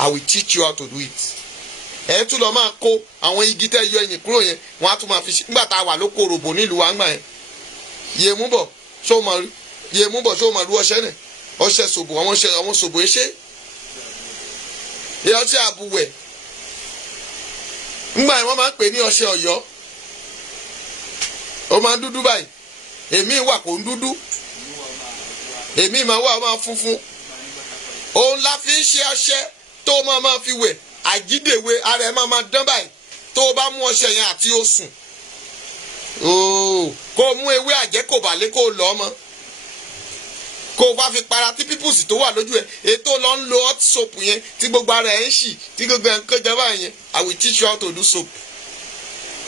I will teach you how to do it ẹ tún lọ máa kó àwọn igi tẹ́ yọ ẹ̀yìn kúrò yẹn wọ́n á tún máa fi ṣe nígbà tá a wà lóko òròbó nílùú wa ń gbà yẹn. Yèmúbọ̀ ṣó máa rú ọṣẹ nẹ̀ ọṣẹ ṣòbò àwọn ṣòbò ṣe é ọṣẹ àbúwẹ̀ ńgbà yẹn wọ́n máa ń pè ní ọṣẹ Ọ̀yọ́ ó máa ń dúdú báyìí èmi wà kò ń dúdú èmi máa wà máa funfun òun la fi ń ṣe ọṣẹ tó máa fi wẹ̀ àjídèwe ara ẹ̀ máa dán báyìí tó o bá mú ọṣẹ yẹn àti osùn kó o mú ewé àjẹkòbálé kó o lọ ọmọ kó o bá fi para tí pípùsì tó wà lójú ẹ ètò lọ ń lo hot soap yẹn tí gbogbo ara ẹ ń ṣì tí gbogbo ẹ ń kọjá báyìí yẹn I will teach you how to do soap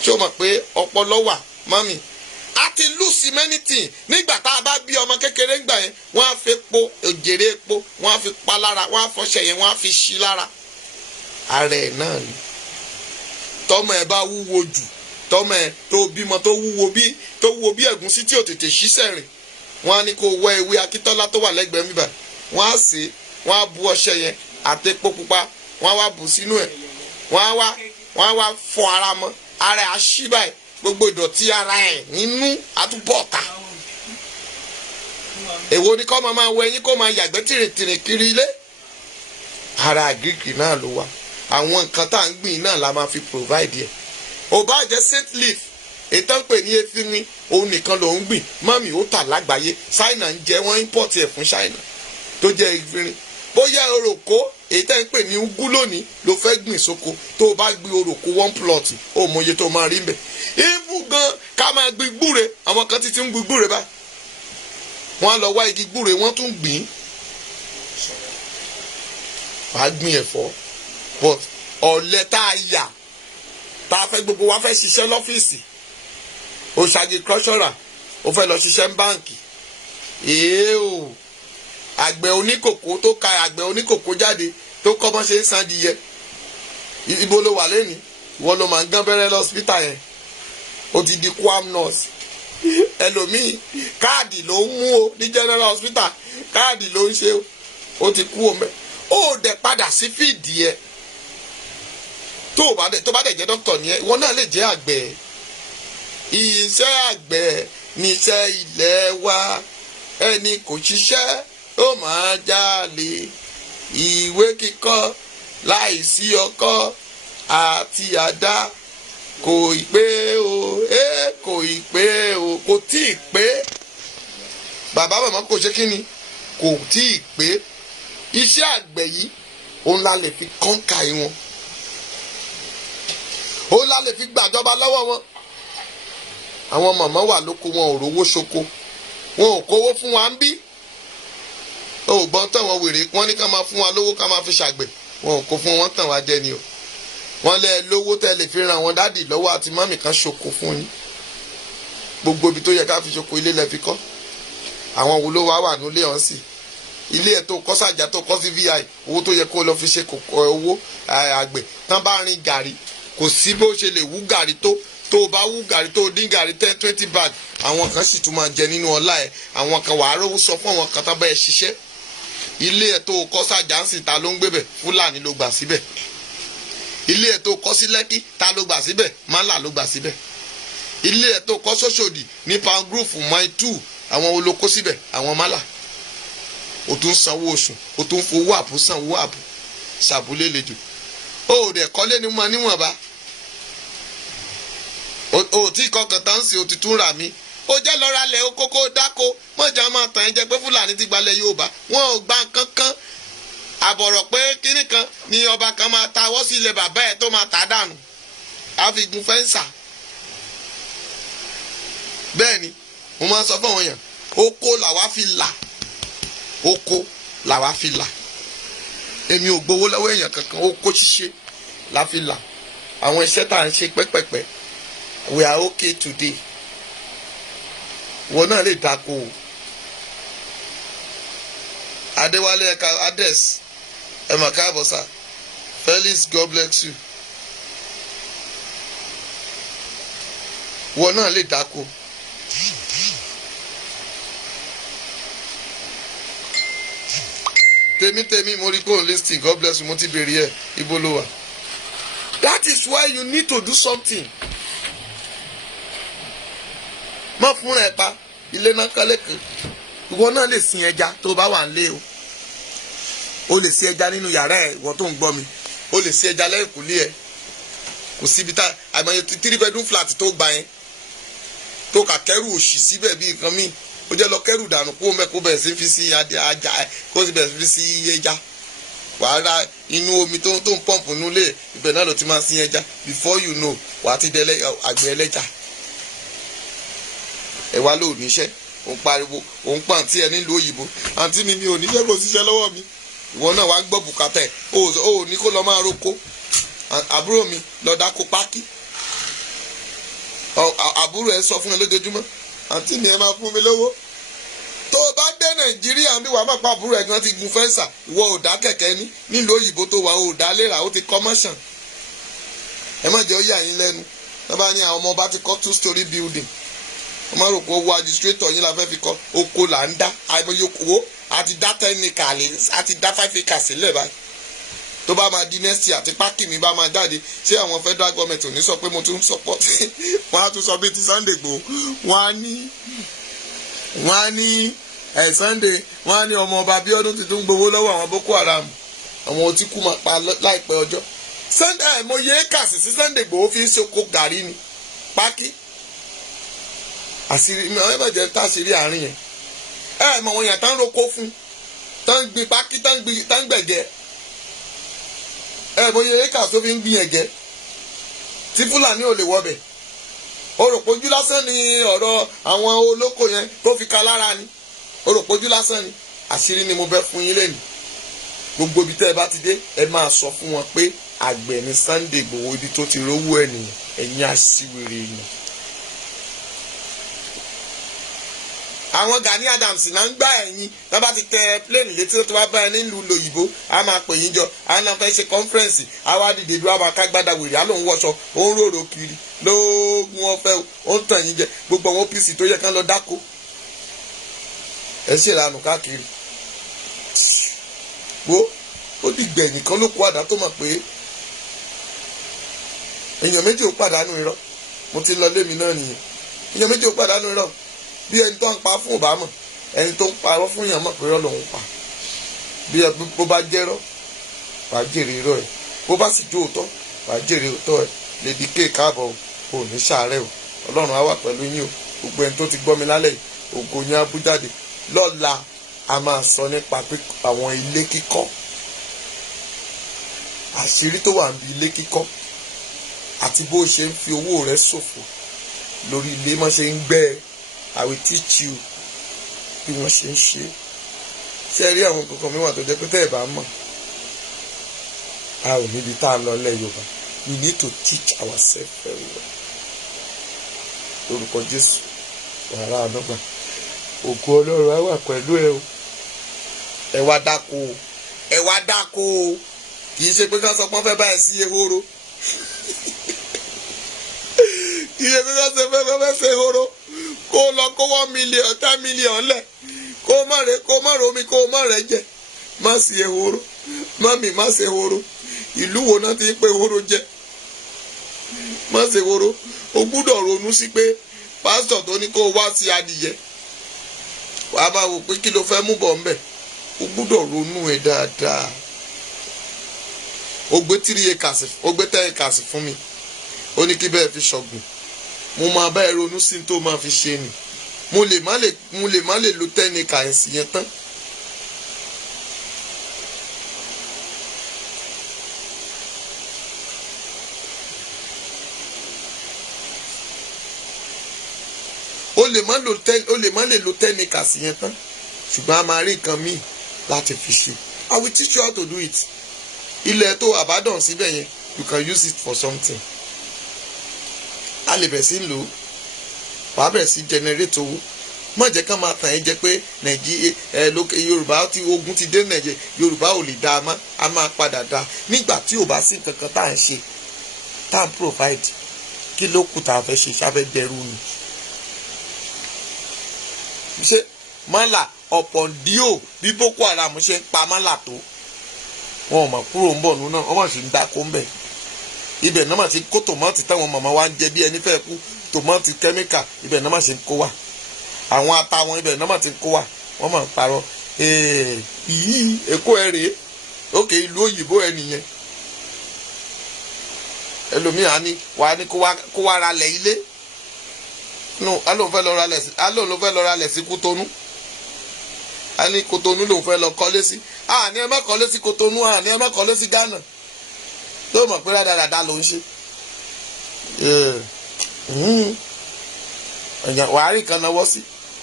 ṣé o mọ̀ pé ọpọlọ wà mami a ti lose many things nígbà tá a bá bí ọmọ kékeré ńgbà yẹn wọ́n á fi epo òjèrè epo wọ́n á fi pa lára wọ́n á fọṣẹ yẹn wọ́n á fi ṣí lára ara ẹ̀ náà ni tọmọ ẹ bá wúwo jù tọmọ ẹ tó bímọ tó wúwo bí ẹ̀gúnsí tí ò tètè ṣiṣẹ́ rìn wọ́n á ní kó wọ ewé akíntọ́lá tó wà lẹ́gbẹ̀ẹ́ mi báyìí wọ́n á sè é wọ́n á bu ọṣẹ yẹn àti epo pupa wọ́n á wá bù sínú ẹ̀ wọ́n á wá fọ ara mọ́ ara ẹ̀ á ṣí báyìí gbogbo ìdọ̀tí ara ẹ̀ nínú àtúbọ̀ ọ̀tá èwo ni kọ́ máa wọ ẹyin kó máa yàgbẹ́ tìrìntìrìn kiri ilé ara àgíríkì náà ló wà àwọn nǹkan tá à ń gbìn náà la máa fi provide ẹ̀ ò bá jẹ́ saint leaf ètò ń pè ní efinrin òun nìkan ló ń gbìn mọ́mì ó tà lágbàáyé China ń jẹ wọ́n import ẹ̀ fún China tó jẹ́ efinrin bóyá òròkó èyí tẹ́ ń pè ní ugú lónìí ló fẹ́ gbìn sóko tó o bá gbin òròkó 1 plot ó mọye tó máa rí mbẹ̀ ibù gan ká máa gbin gbúre àwọn kan ti ń gbin gbúre báyìí wọ́n á lọ wá igi gbúre wọ́n tún gbìn wàá gbin ẹ̀fọ́ but ọ̀lẹ tá a yà tá a fẹ́ gbogbo wa fẹ́ ṣiṣẹ́ lọ́fíìsì o ṣàgì crọ́ṣọ́rà o fẹ́ lọ ṣiṣẹ́ ń báǹkì o àgbẹ̀ oníkòkó tó ka àgbẹ̀ oníkòkó jáde tó kọ́ bọ́n ṣe ń san adìyẹ ibo ló wà lẹ́ni wọ́n ló máa ń gán bẹ́rẹ́ lọ́sípítà yẹn o ti di quam nurse ẹlòmíì káàdì ló ń mú o ní general hospital káàdì ló ń ṣe o ti kú o mẹ́ o dẹ̀ padà sí fíìdì yẹn tó bá dẹ̀ jẹ́ dókítà ni ẹ ìwọ náà lè jẹ́ àgbẹ̀ iṣẹ́ àgbẹ̀ níṣẹ́ ilẹ̀ wa ẹni kò ṣiṣẹ́ ó máa jalè ìwé kíkọ́ láìsí ọkọ́ àti àdá kò ì pé o kò ì pé o kò tí ì pé bàbá màmá kò ṣe kí ni kò tí ì pé iṣẹ́ àgbẹ̀ yìí òun la lè fi kọ́ńkà wọn òun la lè fi gbàjọba lọ́wọ́ wọn àwọn màmá wà lóko wọn ò rówó ṣoko wọn ò kówó fún wa ń bí ó gbọ́n tán wọn wèrè wọ́n ní ká máa fún wa lówó ká máa fi ṣàgbẹ̀ wọn ò kó fún wọn tàn wá jẹ ni o wọ́n lẹ lówó tẹ́ lè fi ran àwọn dádì lọ́wọ́ àti mọ́mì kan ṣoko fún yín gbogbo ibi tó yẹ ká fi ṣoko ilé lẹ fi kọ́ àwọn wo ló wà nílé ọ̀hún sí ilé ẹ̀ tó kọ́ sàjà tó kọ́ sí vi owó tó yẹ kó lọ fi ṣe owó àgbẹ̀ tán bá rin gàrí kò sí bó ṣe lè wú gàrí tó o bá wú gàrí tó o dín gàrí 10-20 bag àwọn kan sì tún máa jẹ nínú ọlá ẹ àwọn kan wàá rówó sọ fún àwọn kan tá bá ẹ ṣiṣẹ́ ilé ẹ tó o kọ́ sàjà ń sìn ta ló ń gbébẹ̀ Fúlàní ló gbà síbẹ̀ ilé ẹ tó o kọ́ sí Lẹ́kí ta ló gbà síbẹ̀ Málà ló gbà síbẹ̀ ilé ẹ tó o kọ́ sóṣòdì ní Pangrove Mile 2 àwọn olóko síbẹ̀ àwọn Málà o tún sanwó oṣù o tún fowó àbú sanwó àbú ṣàbúlé lejò o dẹ̀ kọ́lé ní mọ níwọ̀nba o tí kọkàn tán sí o ti tún rà mí o jẹ́ lọ́ra lẹ̀ o kókó dáko mọ̀jà máa tàn ẹ́ jẹ pé Fúlàní ti gbalẹ̀ Yorùbá wọn ò gba kankan àbọ̀rọ̀ pé kínní kan ni ọba kan máa tawọ́ sí ilẹ̀ bàbá ẹ̀ tó máa tà dànù àfigun fẹ́ǹsà bẹ́ẹ̀ ni mo máa ń sọ fún àwọn èèyàn oko làwa fi là oko làwa fi là èmi ò gbowó lọ́wọ́ èèyàn kankan oko ṣíṣe la fi là àwọn iṣẹ́ tá à ń ṣe pẹ́pẹ́pẹ́ we are okay today wọn náà lè dáko o Adéwálé ẹ̀ka Ades ẹ̀mà káàbọ̀ sá Felix God bless you wọn náà lè dáko tèmi mo rí pé òun listing God bless you mo ti bèrè ẹ ibo ló wà That is why you need to do something. Má fún ẹ pa ilé náà kọ́lé kan. Ìwọ náà lè sin ẹja tó bá wà nílé o. O lè sin ẹja nínú yàrá ẹ ìwọ tó ń gbọ́ mi. O lè sin ẹja lẹ́yìnkùlé ẹ. Kò síbi tá àìmọye 3 bedroom flat tó gba yẹn. Tó kà kẹ́rù òṣì síbẹ̀ bí nǹkan míì. Ó jẹ́ lọ kẹ́rù dànù kó mẹ́kó bẹ̀rẹ̀ sí fi sí ajá kó sì bẹ̀rẹ̀ sí fi sí ẹja. Wàá ra inú omi tó ń pọ́ǹpù nulẹ̀ ibẹ̀ náà ló ti máa sin ẹja. Before you know wàá ti dẹ àgbẹ̀ ẹlẹ́ja. Ẹ wá lóò níṣẹ́ òun pariwo òun pa àǹtí ẹ nílùú òyìnbó àǹtí mi ò níṣẹ́ kò síṣẹ́ lọ́wọ́ mi ìwọ náà wàá gbọ́ bùkátà ẹ̀ o ní kó lọ máa roko àbúrò mi lọ dáko pákí àbúrò ẹ sọ fún ẹ lójoojúmọ́ àǹtí mi ẹ máa fún mi lówó tó o bá dé Nàìjíríà bí wàá má pa àbúrò ẹ gan ti gun fẹ́ǹsà ìwọ ò dá kẹ̀kẹ́ ní nílùú òyìnbó tó wà ò dá lérà ó ti commercial ẹ má jẹ́ ó yà yín lẹ́nu wọ́n bá ní àwọn ọmọ ọba ti kọ́ 2-story building wọ́n máa rò pé owó administrator yín la fẹ́ fi kọ́ oko là ń dá àìmọye owó àti dá 10 acres àti dá 5 acres sílẹ̀ báyìí tó bá máa di next year àti pákì mi bá máa jáde ṣé àwọn federal government ò ní sọ pé mo tún support wọ́n á tún sọ bí ti Sunday Igboho wọ́n á ní Sunday wọ́n á ní ọmọ ọba Abíọ́dún ti tún gbowó lọ́wọ́ àwọn Boko Haram àwọn otí kú máa pa láìpẹ́ ọjọ́ Sunday mo yẹ kàsì sí Sunday Igboho fi ń ṣoko gàrí ni pákí àṣírí ẹ má jẹ́ táṣírí àárín yẹn mọ̀ wọ́n yàn tán roko fún tán gbin pákí tán gbẹ̀gẹ́ mo yẹ éka tó fi ń gbin ẹ̀gẹ́ tí Fúlàní ò lè wọbẹ̀ oròpójú lásán ni ọ̀rọ̀ àwọn olóko yẹn tó fi ka lára ni oròpójú lásán ni àṣírí ni mo bẹ́ fún yín lẹ́nu gbogbo ibi tẹ́ ẹ bá ti dé ẹ máa sọ fún wọn pé àgbẹ̀ ní Sunday Igboho ibi tó ti rówó ènìyàn ẹ̀yin aṣíwèrè èèyàn. Àwọn Gani Adams náà ń gbá ẹ̀yìn náà bá ti tẹ pléènì létí tó bá bá ẹ nílùú lòyìnbó a máa pè yín jọ a náà fẹ́ ṣe kọ́nfẹ́rẹ́nsì a wá dìde dúró a máa ká gbádà wèrè a lòun wọṣọ ó ń rorò kiri lóògùn ọ̀fẹ́ ó ń tàn yín jẹ gbogbo àwọn OPC tó yẹ kán lọ dáko ẹ ṣèlànà káàkiri wo ó dìgbẹ̀ nìkan ló kó àdá tó mọ̀ pé èèyàn méjì ò pàdánù irọ́ mo ti lọ lémi náà nìyẹn èèyàn méjì ò pàdánù irọ́ bí ẹni tó ń pa fún Obama ẹni tó ń parọ́ fún yàn mọ̀ pé irọ́ lòun pa bí bó bá jẹ́rọ́ wàá jèrè irọ́ ẹ̀ bó bá sì jó òótọ́ wàá jèrè òótọ́ ẹ̀ Lady K káàbọ̀ ò ní ṣàárẹ̀ o Ọlọ́run á wà pẹ̀lú yín o gbogbo ẹni tó ti gbọ́ mi lálẹ́ yìí ògo yín á bú jáde lọ́la a máa sọ nípa pé àwọn ilé kíkọ́ àṣírí tó wà níbi ilé kíkọ́ àti bó ṣe ń fi owó rẹ̀ ṣòfò lórí ilé mọ́ ṣe ń gbẹ́ ẹ. I will teach you bí wọ́n ṣe ń ṣe ṣe rí àwọn kankan mi wà tó jẹ́ pé tẹ́ ẹ̀ bá mọ̀ a ò níbi tá a lọ lẹ́ Yorùbá we need to teach ourselves very well lórúkọ Jésù wàhálà àdọ́gba ògo Ọlọ́run á wà pẹ̀lú ẹ o ẹ wá dáko o kì í ṣe pé ká sọ pé wọ́n fẹ́ báyìí sí ehoro kì í ṣe pé ká sọ pé wọ́n fẹ́ sí ehoro kó lọ kó 1 million 10 million lẹ̀ kó má romi kó má rẹ̀ jẹ má sí ehoro mami má sí ehoro ìlú wo náà ti ń pè ehoro jẹ má sí ehoro o gbúdọ̀ ronú sí pé pásítọ̀ tó ní kó wá sí adìyẹ wàá máa wò pé kí ló fẹ́ mú bọ̀ ńbẹ̀ o gbúdọ̀ ronú ẹ̀ dáadáa o gbé 3 acres o gbé 10 acres fún mi ó ní kí bẹ́ẹ̀ fi ṣọ̀gbìn mo máa bá ẹ ronú sí tó máa fi ṣe ni mo lè má lè lo 10 acres yẹn tán o lè má lè lo 10 acres yẹn tán ṣùgbọ́n a máa rí nǹkan míì láti fi ṣe I will teach you how to do it ilẹ̀ tó àbádàn síbẹ̀ yẹn you can use it for something a lè bẹ̀ sí lò ó wàá bẹ̀rẹ̀ sí generate owó má jẹ́ ká máa tàn ẹ́ jẹ́ pé Yorùbá tí ogun ti dé Nàìjíríà Yorùbá ò lè dá a máa padà dá nígbà tí ò bá sí nǹkan kan tá à ń ṣe tá à ń provide kí ló kù tá a fẹ́ ṣe ṣáfẹ́ dẹrú ni ṣe mọ́là ọ̀pọ̀ díò bí Boko Haram ṣe ń pa mọ́là tó wọn ò mọ̀ kúrò ń bọ̀ nínú náà wọ́n mọ̀ sí ń dákó ń bẹ̀ ibẹ̀ náà mà ti kó tòmátì táwọn màmá wa ń jẹ bí ẹni fẹ́ kú, tòmátì kẹ́míkà ibẹ̀ náà mà ṣe ń kó wà, àwọn ata wọn ibẹ̀ náà mà ti ń kó wà, wọ́n mà ń parọ́ yìí Èkó ẹ rèé òkè ìlú òyìnbó ẹ nìyẹn. ẹlòmíà ní wàá ní kó wá ra lẹ̀ ilé alóhùn fẹ́ lọ ra lẹ̀ sí Kútọ́nù, a ní Kútọ́nù lòun fẹ́ lọ kọ́lé sí, ní ẹ má kọ́lé sí Kútọ́nù, ní ẹ má kọ́lé sí Ghana, tó mọ̀ pé rádaràda ló ń ṣe. wàá rí kan náwó sí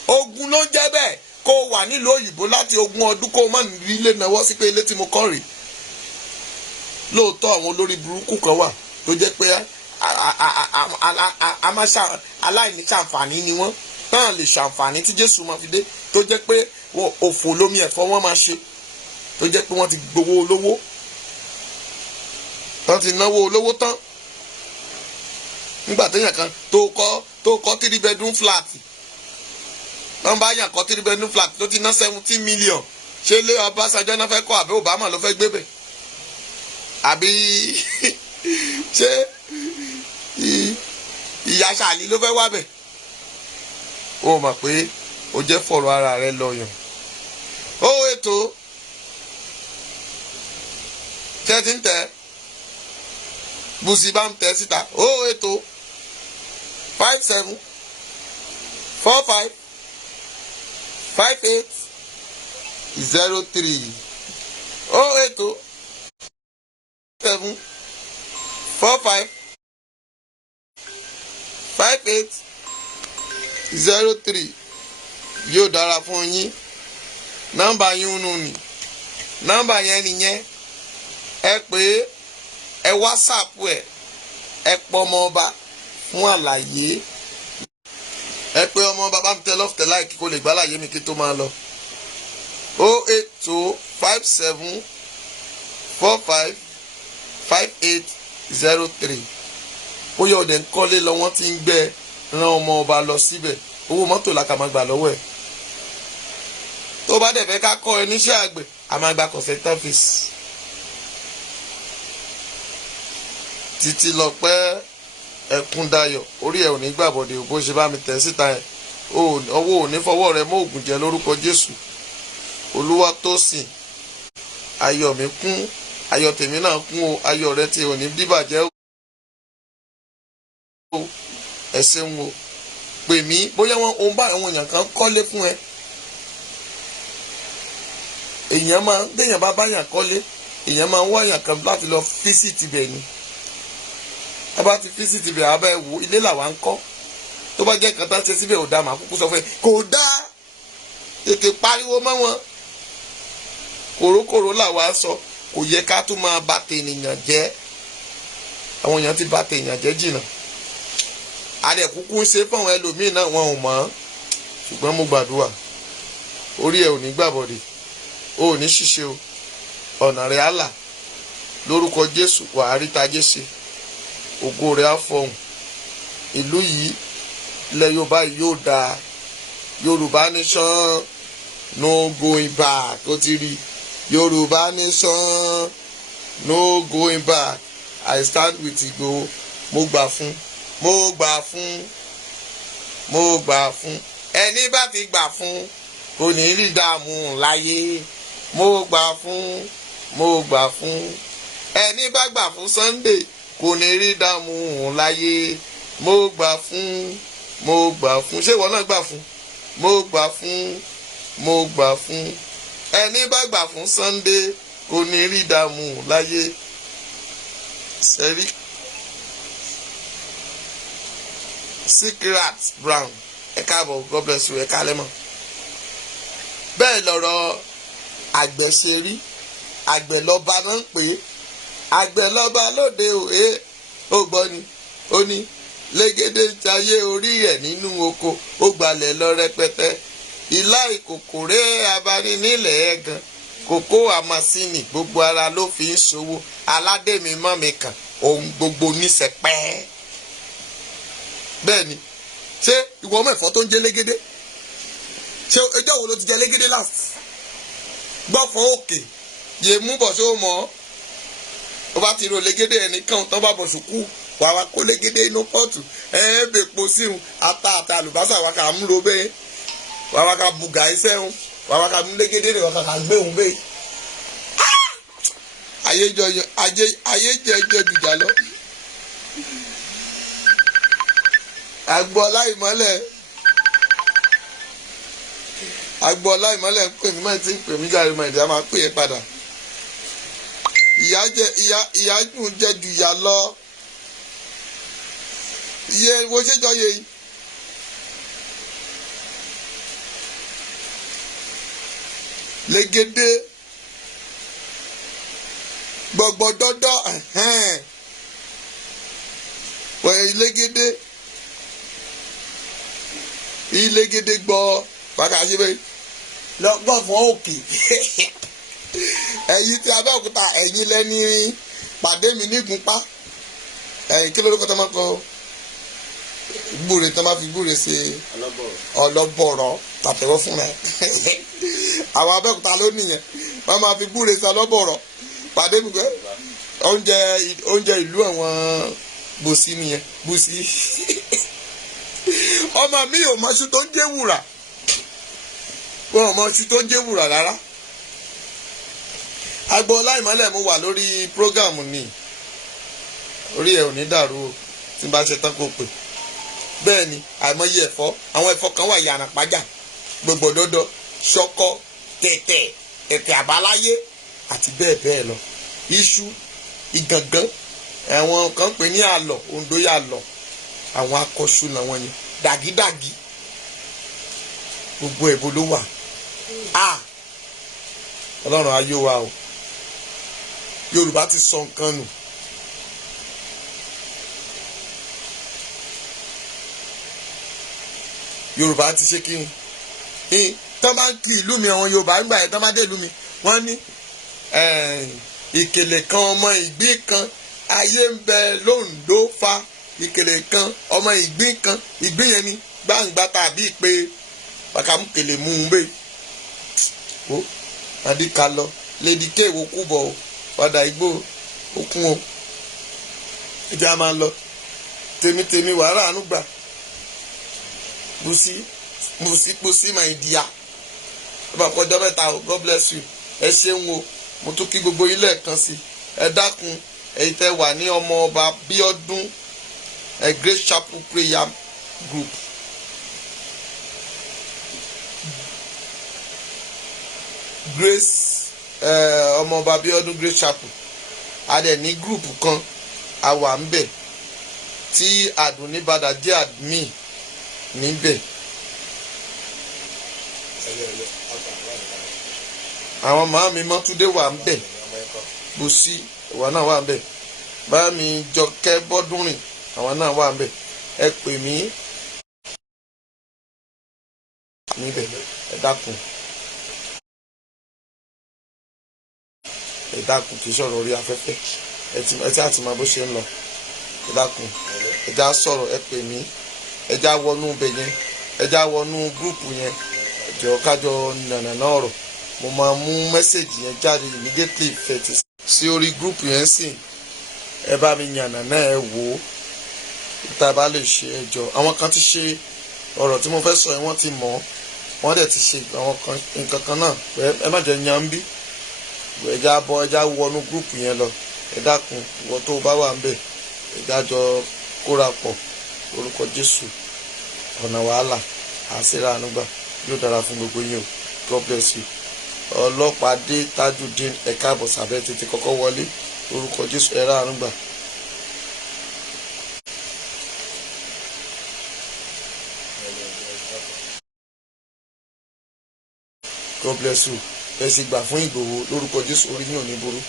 ogun ló jẹ́ bẹ́ẹ̀, kó o wà nílùú òyìnbó láti 20 ọdún kó o má nílùú ilé náwó sí pé ilé tí mo kọ́ rèé. lóòótọ́ àwọn olórí burúkú kan wà tó jẹ́ pé aláìní ṣàǹfààní ni wọ́n náà lè ṣàǹfààní tí Jésù máa fi dé, tó jẹ́ pé òfò lómi ẹ̀fọ́ wọ́n máa ṣe, tó jẹ́ pé wọ́n ti gbowó olówó, wọ́n ti náwó olówó tán. nígbà téèyàn kan tó kọ́ 3 bedroom flat, wọ́n bá yàn kọ́ 3 bedroom flat tó ti ná 17 million, ṣé ilé Ọbásanjọ́ náà fẹ́ kọ́ àbí Obama ló fẹ́ gbé bẹ̀? àbí ṣé ìyá Ṣàlí ló fẹ́ wá bẹ̀? ó mọ̀ pé ó jẹ́ fọ̀rọ̀ ara rẹ lọ́yàn. ó ètò tẹ́ ti ń tẹ́ bùsì bá ń tẹ́ síta. ó ètò 57 45 58 03. ó ètò 7 45 58 03. yóò dára fún yín. nọ́mbà yín nù ní nọ́mbà yẹn nìyẹn. ẹ pè ẹ whatsapp ẹ pọ ọmọ ọba fún àlàyé. ẹ pè ọmọ ọba bá mi tẹ lọ́fù tẹ láìkí kó lè gbá àlàyé mi kí tó máa lọ. 082 57 45 58 03. ó yẹ ọ̀dẹ̀ ń kọ́lé lọ wọ́n ti ń gbẹ rán ọmọ ọba lọ síbẹ̀, owó mọ́tò la kà máa gbà lọ́wọ́ ẹ̀. tó bá dẹ̀ fẹ́ ká kọ́ ẹ níṣẹ́ àgbẹ̀ a máa gba consultant fees. Títí Lọ́pẹ́ Ẹkúndayọ̀ orí ẹ̀ ò ní gbàbọ̀dé bó ṣe bá mi tẹ̀ síta ẹ̀, ọwọ́ ò ní fọwọ́ rẹ mọ́ ògùn jẹ lórúkọ Jésù. Olúwatósìn ayọ̀ mi kún, ayọ̀ tèmi náà kún o, ayọ̀ rẹ tí ò ní bíbàjẹ́ o. ẹ ṣeun o, pè mí bóyá wọn bá àwọn èèyàn kan kọ́lé fún ẹ. èèyàn máa déèyàn bá báyàn kọ́lé, èèyàn máa ń wáyàn kan láti lọ físìtì bẹ̀ ni. a bá ti físìtì bẹ̀ abẹ́ wo ilé làwa ń kọ́, tó bá jẹ́ nǹkan tá ṣe síbẹ̀ ò dáa màá kúkú sọ fún ẹ kò dáa, tètè pariwo mọ́ wọn. kòrókòró làwa sọ, kò yẹ ká tún máa bà tènìyàn jẹ́. àwọn èèyàn ti bà tèèyàn jẹ́ jìnnà. adẹ̀kúkú ń ṣe fún àwọn ẹlòmíín náà wọn ò mọ̀, ṣùgbọ́n mo gbàdúrà orí ẹ ò ní gbàbọ̀dé, o ò ní ṣìṣe o, ọ̀nà rẹ̀ á là lórúkọ Jésù. wàá rí tajé ṣe, ògo rẹ̀ á fọhùn. ìlú yìí ilẹ̀ Yorùbá yìí yóò dáa. Yorùbá nation no going back. ó ti rí Yorùbá nation no going back. I stand with Igboho. mo gbà fún mo gbà fún mo gbà fún ẹni bá ti gbà fún kò ní rí dààmú láyé. mo gbà fún mo gbà fún ẹni bá gbà fún Sunday kò ní rí dààmú láyé. mo gbà fún mo gbà fún ṣé ìwọ náà gbà fún? mo gbà fún mo gbà fún ẹni bá gbà fún Sunday kò ní rí dààmú láyé. sẹ́rí Secret Brown ẹ káàbọ̀, God bless you, ẹ ká lẹ́mọ̀. bẹ́ẹ̀ lọ̀rọ̀ àgbẹ̀ ṣe rí. àgbẹ̀ lọ́ba náà ń pè é, àgbẹ̀ lọ́ba lóde òye. ó gbọ́ ni ó ní légédé ń tayé orí ẹ̀ nínú oko, ó gbalẹ̀ lọ rẹpẹtẹ. ìlà ìkòkòrè abaninilẹ̀ ẹ̀gàn, kòkó àmásìnì gbogbo ara ló fi ń ṣòwò. aládèmí mọ́ mi kàn ohun gbogbo níṣẹ́pẹ́. bẹ́ẹ̀ ni ṣé ìwọ mẹ́fọ́ tó ń jẹ légédé, ṣé ẹjọ́ wo ló ti jẹ légédé last? gbọ́fọ̀ òkè yé mú bọ̀ ṣé ó mọ̀ tó bá ti ro légédé ẹnìkan tó bá bọ̀ sùkú wà wá kó légédé inú pọ́ọ̀tù bèèpo síhun ata àti àlùbásà wà ká mú ro bẹ́ẹ̀ wà wá ká bùgà iṣẹ́ hun wà wá ká mú légédé rẹ̀ wà ká gbé hun bẹ́ẹ̀. ayé jẹ jùjà lọ. Agboola Ìmọ́lẹ̀ Agboola Ìmọ́lẹ̀ ń pè mí máa ti ń pè mí jáde máa ìdí a máa pè é padà. ìyá dùn jẹ jù ìyá lọ. iye wo ṣe jọ yẹ yìí. Légédé gbọgbọdọdọ wẹ̀ Légédé Ilégédé gbọ́ pàkà ṣe bẹ́ẹ̀ lọ́gbọ́n fún òkè ẹ̀yin tí Abẹ́òkúta ẹ̀yin lẹ́ni pàdé mi ní Ìgúnpá ẹ̀yin kí lórúkọ tó máa kọ gbúre tó máa fi gbúre ṣe ọlọ́bọ̀rọ̀ tàtẹ́wọ́ fún rẹ̀ àwọn Abẹ́òkúta ló nìyẹn wọ́n máa fi gbúre ṣe ọlọ́bọ̀rọ̀ pàdé mi pẹ́ oúnjẹ ìlú àwọn bòsí nìyẹn bòsí ọmọ mi ò mọ ṣu tó ń jẹ́ wùrà wọn ò mọ ṣu tó ń jẹ́ wùrà rárá. Agboola Ìmọ́lẹ̀ mo wà lórí prógámù ni orí ẹ̀ ò ní dàrú o tí n bá ṣe tán kó pè bẹ́ẹ̀ ni àìmọye ẹ̀fọ́ àwọn ẹ̀fọ́ kan wà yàrá pàjá gbogbo dọ́dọ́ ṣọkọ tẹ̀tẹ̀ àbáláyé àti bẹ́ẹ̀ bẹ́ẹ̀ lọ iṣu ìgàngán àwọn kan pè ní àlọ̀ Oǹdó yà lọ àwọn akọṣu làwọn yẹn dàgídàgí gbogbo ẹ̀bùn ló wà Ọlọ́run ayé wa o Yorùbá ti sọ nǹkan nù Yorùbá ti ṣe kí ni tọ́ bá ń kí ìlú mi àwọn Yorùbá nígbà yẹn tọ́ bá dé ìlú mi wọ́n ní ìkèlè kan ọmọ ìgbín kan ayé ń bẹ lóńdó fa ìkèlè kan ọmọ ìgbín kan ìgbín yẹn ni gbàǹgbà tàbí pé pàkàmùkèlè mú un bẹ́ẹ̀ o àdìkà lọ lady k wo kú bọ̀ o padà igbó okun o ìjà máa lọ tèmítèmí wàhálà àánú gbà bùsí máa ìdíyà ẹ bá kọjọ́ mẹ́ta o God bless you ẹ ṣeun o mo tún kí gbogbo ilé kan sí ẹ dákun èyí tẹ́ wà ní ọmọ ọba Bíọ́dún Grace Chapel prayer group Grace ọmọọba Bíọ́dún Grace Chapel a dẹ̀ ní gúrùpù kan a wà ń bẹ̀ tí Àdùnní Bàdà jẹ́ admin níbẹ̀ àwọn màámi Mọ́túndé wà ń bẹ̀ Bùsí ìwà náà wà ń bẹ̀ bámi Jọkẹ́ Bọ́dúnrìn àwọn náà wà ń bẹ̀ ẹ pè mí níbẹ̀ ẹ dákun. ẹ dákun kì í sọ̀rọ̀ orí afẹ́fẹ́ ẹ tí àti máa bó ṣe ń lọ ẹ dákun ẹ já sọ̀rọ̀ ẹ pè mí ẹ já wọnú ibẹ̀ yẹn ẹ já wọnú gúrùpù yẹn jọ kájọ nànàná ọ̀rọ̀ mo máa mú mẹ́sẹ̀gì yẹn jáde immediately fẹ̀tì sí orí gúrùpù yẹn sì ẹ bá mi yànnàná ẹ wò ó ìta bá lè ṣe ẹjọ́ àwọn kan ti ṣe ọ̀rọ̀ tí mo fẹ́ sọ yẹn wọ́n ti mọ̀ wọ́n dẹ̀ ti ṣe àwọn nǹkan kan náà ẹ má jẹ́ yan bí ẹja wọnú gúrùpù yẹn lọ ẹ dákun ìwọ tó bá wà ń bẹ ẹja jọ kóra pọ̀ orúkọ Jésù ọ̀nà wàhálà àṣírà ànúgbà yóò dára fún gbogbo yín o God bless you. Ọlọ́pàá dé Tajudeen ẹ̀ka àbọ̀sàbẹ̀ tètè kọ́kọ́ wọlé orúkọ Jésù ẹ̀rá ànúgbà. God bless you. Ẹ sì gbà fún Ìgbòho lórúkọ Jésù orí yín ò ní burú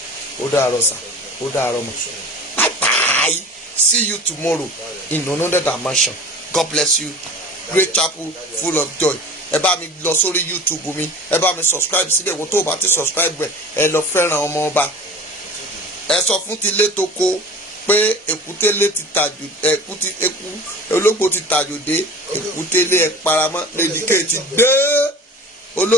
ó dàárọ̀ sà ó dàárọ̀ mọ̀. Bye bye. See you tomorrow in another dimension. God bless you. Great Chapel full of joy. Ẹ bá mi lọ sórí YouTube mi ẹ bá mi subscribe síbẹ̀ wo tó o bá ti subscribe rẹ̀ ẹ lọ fẹ́ràn ọmọ ọba. Ẹ sọ fún tilé tó kó pé èkútélé ti tàjò ológbò ti tàjò dé èkútélé ẹ paramọ́ Lady K ti dé ológbò.